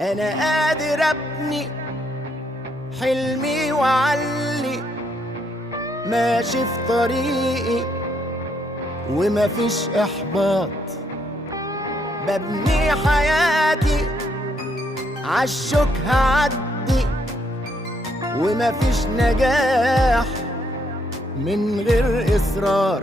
انا قادر ابني حلمي وعلي، ماشي في طريقي ومفيش احباط، ببني حياتي عالشوك هعدي، ومفيش نجاح من غير اصرار.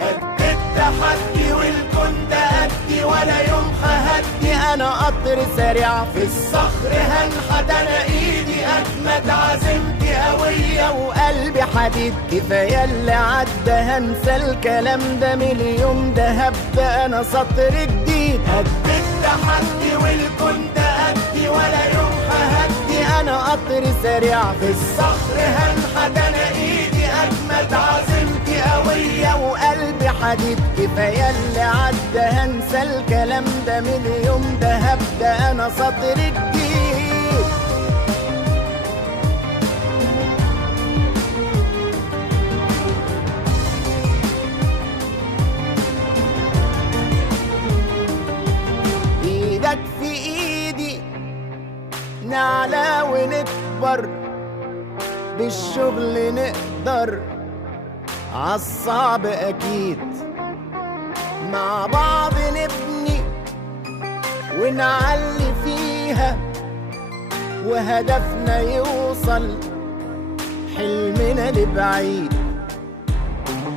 قد التحدي والكون ده قدي، ولا يوم ههدي، انا قطر سريع في الصخر هنحت، انا ايدي اجمد، عزيمتي قوية وقلبي حديد، كفاية اللي عدى هنسى الكلام ده، مليون ده هبدأ انا سطر جديد. قد التحدي والكون ده قدي، ولا يوم ههدي، انا قطر سريع في الصخر هنحت، انا ايدي اجمد، عزيمتي قوية وقلبي حديد، كفاية اللي عدى هنسى الكلام ده، مليون ده هبدأ انا سطر جديد. ايدك في ايدي نعلى ونكبر، بالشغل نقدر عالصعب اكيد، مع بعض نبني ونعلي فيها، وهدفنا يوصل حلمنا لبعيد.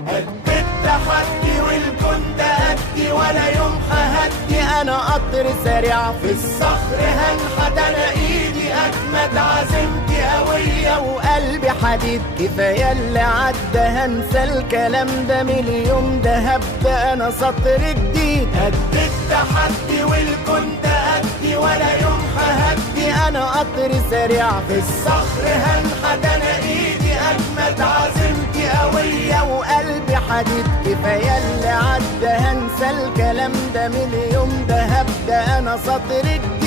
قد التحدي والكون ده قدي، ولا يوم ههدي، انا قطر سريع في الصخر هنحت، انا ايدي اجمد، عزيمتي قوية وقلبي حديد، كفاية اللي عدى هنسى الكلام ده، مليون ده هبدأ انا سطر جديد. قد التحدي والكون ده قدي، ولا يوم ههدي، انا قطر سريع في الصخر هنحت، انا ايدي اجمد، عزيمتي قوية وقلبي حديد، كفاية اللي عدى هنسى الكلام ده، مليون ده هبدأ انا سطر جديد.